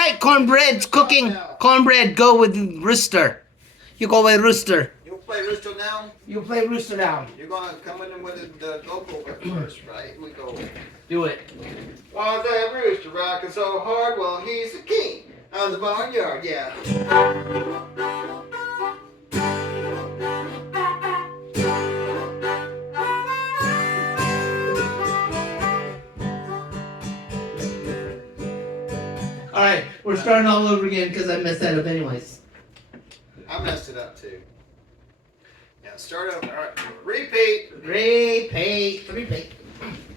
right, Cornbread's cooking. Cornbread, go with Rooster. You go with Rooster. You'll play Rooster now? You play Rooster now. You're going to come in with the vocal first, right? We go. Do it. Why's that Rooster rocking so hard? Well, he's the king of the barnyard, yeah. All right, we're starting all over again because I messed that up anyways. I messed it up too. Now start over. All right, repeat. Repeat.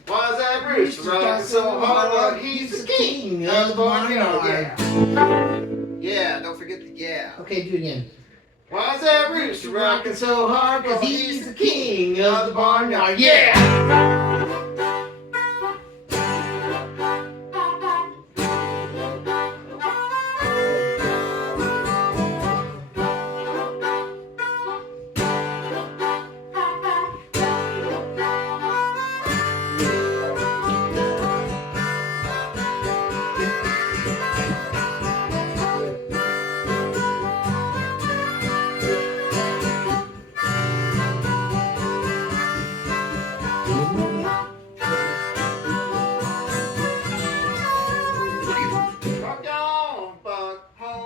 Why's that Rooster rocking so hard? Well, he's the king of the barnyard, yeah. Yeah, don't forget the yeah. Okay, do it again. Why's that Rooster rocking so hard? Well, He's the king of the barnyard, yeah!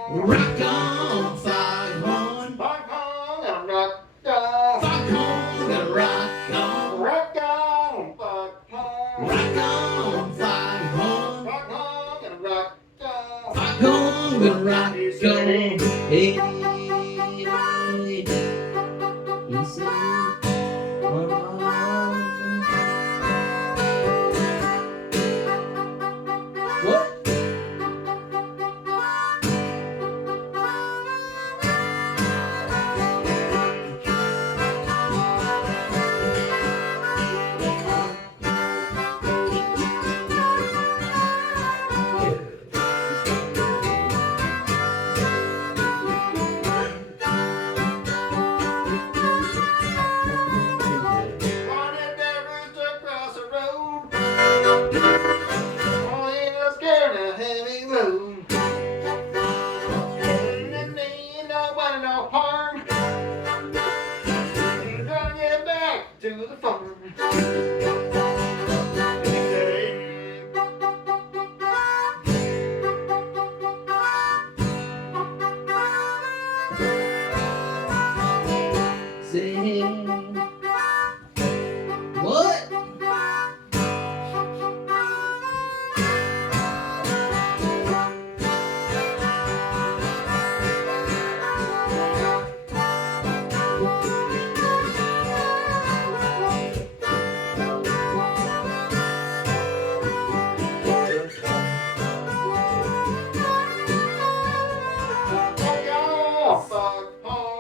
Rock on, Foghorn. Foghorn and rock on. Foghorn and rock on. Rock on, Foghorn. Rock on, Foghorn. Foghorn and rock on. Foghorn and rock on. Hey, you see, what? To the farm. Sing. What?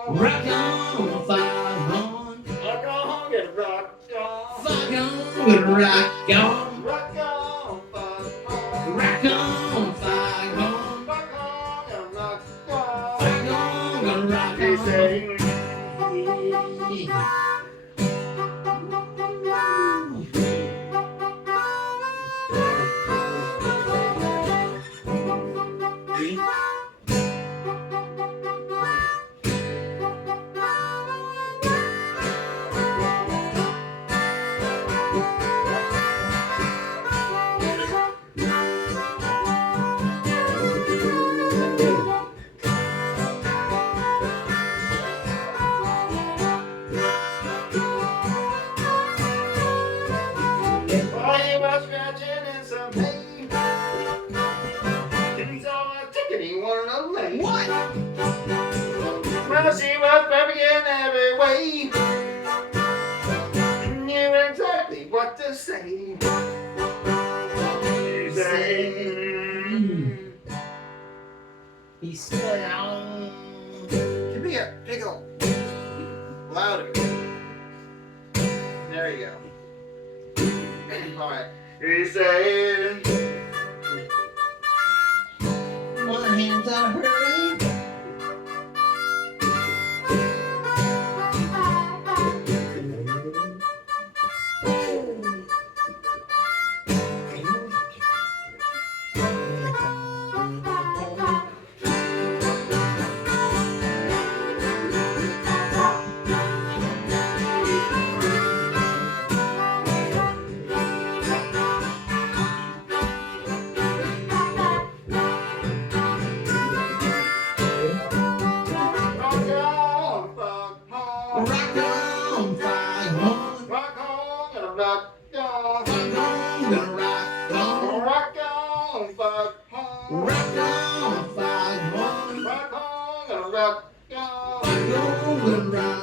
Rock on, Foghorn. Foghorn and rock on. Foghorn and rock on. Rock on, Foghorn. Rock on, Foghorn. Foghorn and rock on. Foghorn and rock He on. say, he was scratching in some hay. Then he saw a chicken he wanted to lay. What? Well, she was perfect in every way. Knew exactly what to say. He sang. He said, oh. Give me a pickle. Louder. There you go. All right. He said, One hand's out of hurry. on, Foghorn. Rock on, Foghorn. Rock on, gonna rock on. Golden brown.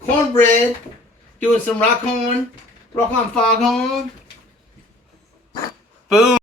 Cornbread doing some rock on foghorn. Boom.